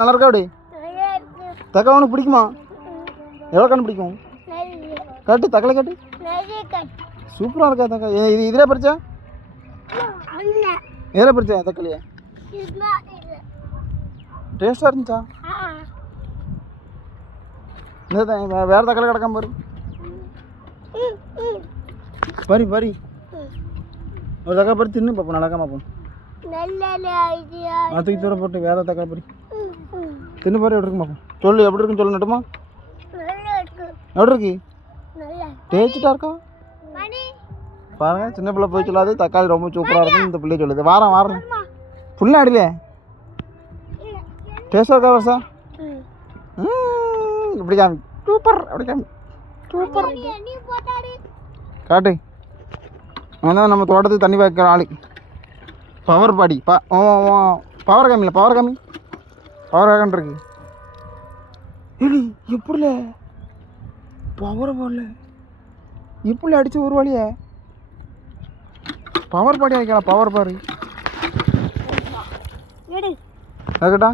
நல்லா இருக்கா அப்படி தக்காளி உனக்கு பிடிக்குமா? எவ்வளோ கண்ணு பிடிக்கும்? காட்டு தக்காளி காட்டு. சூப்பராக இருக்கா தக்காளி. இது இதில் பறிச்சா? எதில் பறிச்சா தக்காளியா? டேஸ்ட்டாக இருந்துச்சா? இந்த வேறு தக்காளி கிடக்காம பாரு. பறி பறி ஒரு தக்காளி பறி தின்னு பார்ப்போம். நடக்காம பார்ப்போம். தூக்கி தூர போட்டு வேறு தக்காளி பறி தின்னு பாரு. எப்படி இருக்குன்னு பார்ப்போம். சொல்லு எப்படி இருக்குன்னு சொல்லு. நட்டுமா எப்படி இருக்கு? டேஸ்ட்டாக இருக்கா பாருங்க. சின்ன பிள்ளை போய் சொல்லாது தக்காளி ரொம்ப சூப்பராக இருக்குன்னு இந்த பிள்ளைய சொல்லுது. வாரம் வாரம் புண்ணா அடியில டேஸ்ட்டாக இருக்கா வருஷா? இப்படி காமி சூப்பர். அப்படி காமி சூப்பர் காட்டு. அவன் தான் நம்ம தோட்டத்துக்கு தண்ணி வைக்கிற ஆளு. பவர் பாடி பவர் காமில்ல. பவர் காமி. பவர் வேகன் இருக்கு. ஏடி எப்படில பவர் போடல எப்படி அடிச்சு ஒரு வழிய பவர் பாடி ஆகிக்கலாம். பவர் பாரு கேட்டா